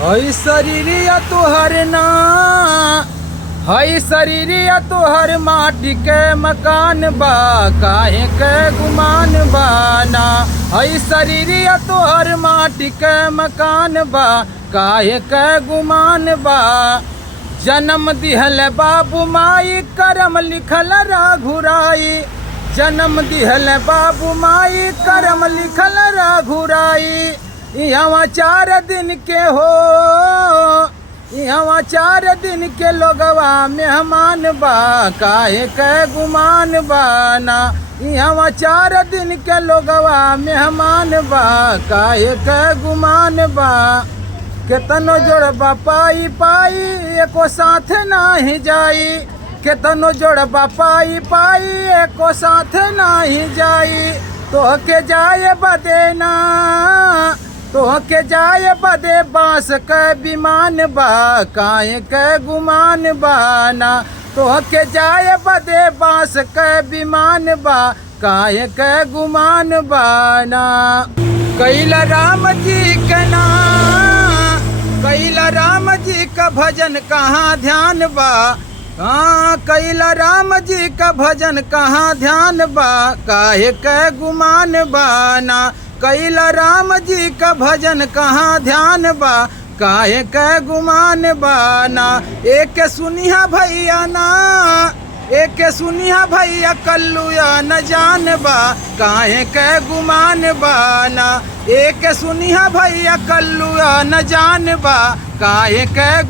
हई शरीरिया तोहर ना, हई शरीरिया तोहर माटी के मकान बा, काहे के गुमान बाना। हई शरीरिया तोहर माटी के मकान बा, काहे के गुमान बा। जन्म दिहल बाबू माई करम लिखल रघुराई, जन्म दिहल बाबू माई करम लिखल रघुराई। यहाँ 4 दिन के हो, यहाँ 4 दिन के लोगवा मेहमान बा, काहे के गुमान बाना। यहाँ 4 दिन के लोगवा मेहमान बा, काहे के गुमान बा। केतनो जोड़बा पाई पाई एको साथ नाही जाई, केतनो जोड़बा पाई पाई एको साथ नाही जाई। तोहके जाए बदेना, तोहके जाए बदे बांस के विमान बा, काहे के गुमान बाना। तोहके जाए बदे बांस के विमान बा, काहे के गुमान बाना। कैला राम जी के नाम, कैला राम जी का भजन कहाँ ध्यान बा। हाँ कैला राम जी का भजन कहाँ ध्यान बा, काहे के गुमान बाना। कैला राम जी का भजन कहाँ ध्यान बा, काहे के गुमान बाना। एक सुनिया भैया ना, एक सुनिया भैया कल्लुया न जान बा, काहे के गुमान बाना। एक सुनिया भैया कल्लुया न जान बा, काहे के